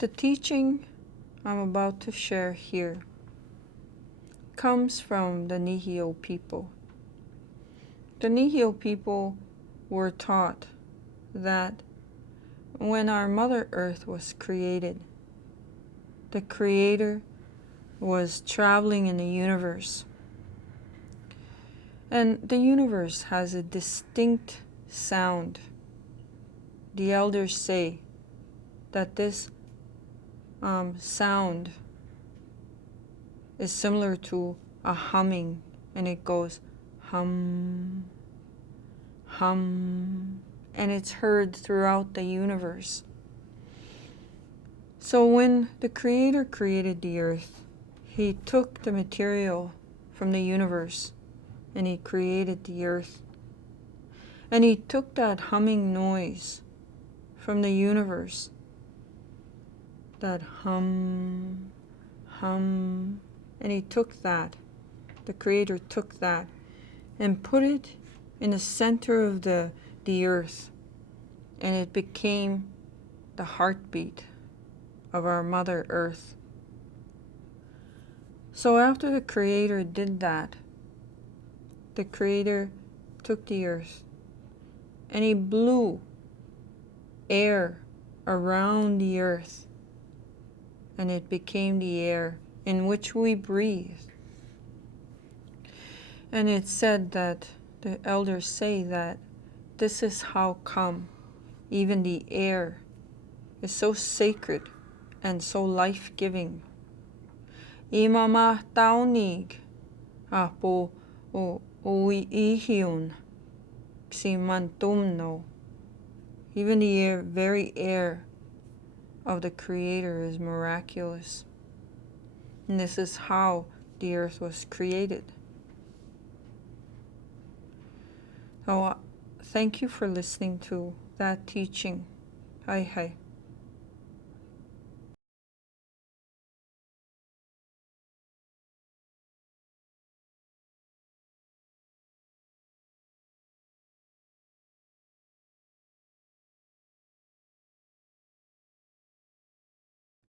The teaching I'm about to share here comes from the Nihio people. The Nihio people were taught that when our Mother Earth was created, the Creator was traveling in the universe. And the universe has a distinct sound. The elders say that this sound is similar to a humming, and it goes hum, hum, and it's heard throughout the universe. So when the Creator created the earth, He took the material from the universe and He created the earth. And He took that humming noise from the universe, that hum, hum, and He took that, the Creator took that and put it in the center of the earth, and it became the heartbeat of our Mother Earth. So after the Creator did that, the Creator took the earth and He blew air around the earth, and it became the air in which we breathe. And it's said that the elders say that this is how come even the air is so sacred and so life-giving. Imama taunig apo o ihiun ximantumno. Even the air, very air of the Creator is miraculous. And this is how the earth was created. So thank you for listening to that teaching. Hai hai.